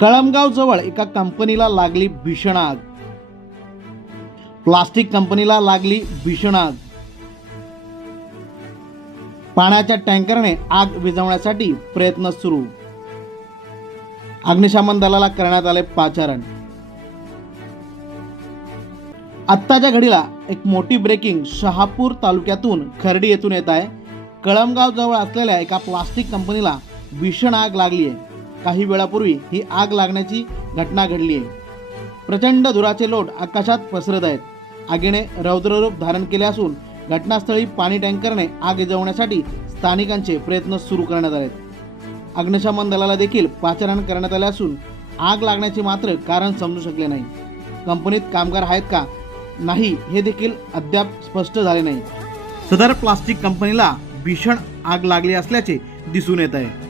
कळमगाव जवळ एका कंपनीला लागली भीषण आग. प्लास्टिक कंपनीला लागली भीषण आग. पाण्याच्या टँकरने आग विझवण्यासाठी प्रयत्न सुरू. अग्निशमन दलाला करण्यात आले पाचारण. आत्ताच्या घडीला एक मोठी ब्रेकिंग शहापूर तालुक्यातून खर्डी येथून येत आहे. कळमगाव जवळ असलेल्या एका प्लास्टिक कंपनीला भीषण आग लागली आहे. काही वेळापूर्वी ही आग लागण्याची घटना घडली आहे. प्रचंड धुराचे लोट आकाशात पसरत आहेत. आगीने रौद्ररूप धारण केले असून घटनास्थळी पाणी टँकरने आग विझवण्यासाठी स्थानिकांचे प्रयत्न सुरू करण्यात आले आहेत अग्निशमन दलाला देखील पाचारण करण्यात आले असून आग लागण्याचे मात्र कारण समजू शकले नाही. कंपनीत कामगार आहेत का? नाही हे देखील अद्याप स्पष्ट झाले नाही. सदर प्लास्टिक कंपनीला भीषण आग लागली असल्याचे दिसून येत आहे.